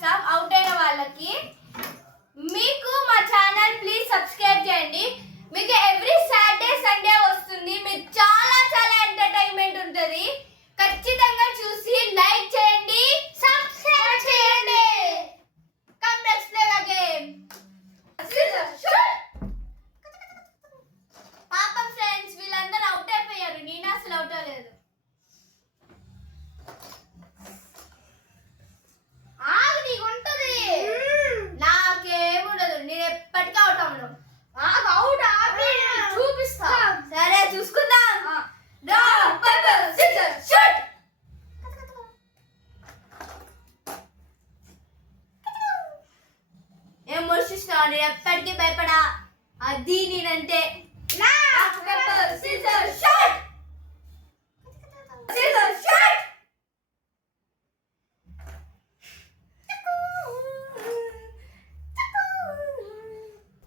చేస్తాం అవుట్ అయిన వాళ్ళకి. మీకు మా ఛానల్ ప్లీజ్ సబ్స్క్రైబ్ చేయండి. మీకు ఎవ్రీ సాటర్డే సండే వస్తుంది. మీకు చాలా చాలా ఎంటర్టైన్మెంట్ ఉంటుంది. ఖచ్చితంగా చూసి లైక్ చేయండి, సబ్స్క్రైబ్ చేయండి. Come let's play the game. పాపం ఫ్రెండ్స్ వీళ్ళందరూ అవుట్ అయిపోయారు. నేను అసలు అవుట్ అవ్వలేదు. నాకేముండదు, నేను ఎప్పటికీ అవుట్ అవ్వను. చూపిస్తా. సరే చూసుకుందాం. ఏం మోషిస్తావు? నేను ఎప్పటికీ భయపడా. అది నేనంటే.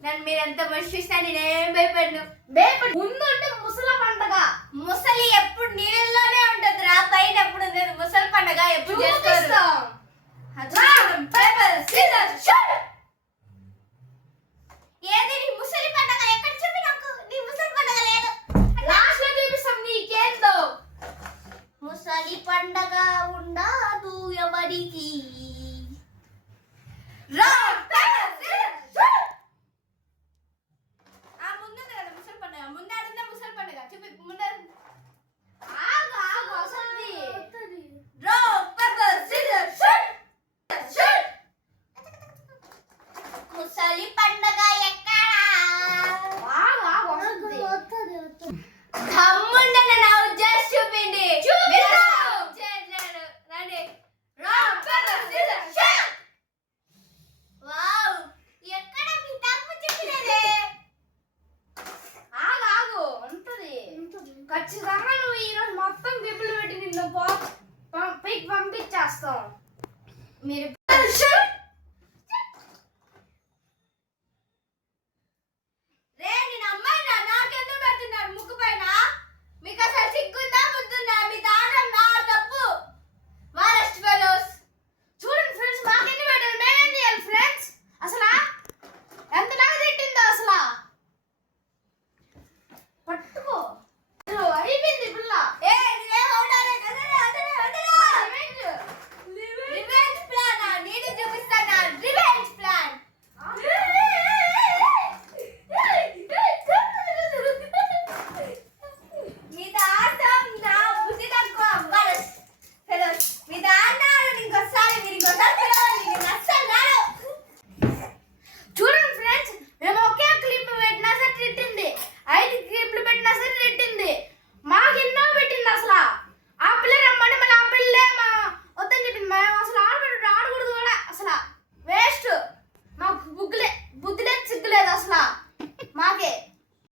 నన్ను మీరంతా మర్చిస్తా. నేనేం భయపడను. ముందు అంటే ముసల పండగ. ముసలి ఎప్పుడు నీళ్ళలోనే ఉంటుంది రా, పైన ఎప్పుడు ఉండదు. ముసలి పండగ ఎప్పుడు చేస్తాం? ఏది నీ ముసలి పండగ? ఎక్కడ చెప్పి నాకు నీ ముసలి పండగ లేదు. లాస్ట్ లో చూపిస్తాం నీకేందో. ముసలి పండగ ఉండదు ఎవరికి. ముందుంది కదా ముసలి పండగ. ముందాడుందా ముసలి పండగ? చూపి ముందు. ముసలి పండగ ఎక్కడ? తమ్ముండని నా జస్ట్ చూపిండి. వావ్, ఎక్కడ మీ తమ్ము చెప్పినదే? ఆగు ఉంటది. ఖచ్చితంగా నువ్వు ఈరోజు మొత్తం బిబ్బులు పెట్టి నిన్ను పైకి పంపించేస్తాం. మీరు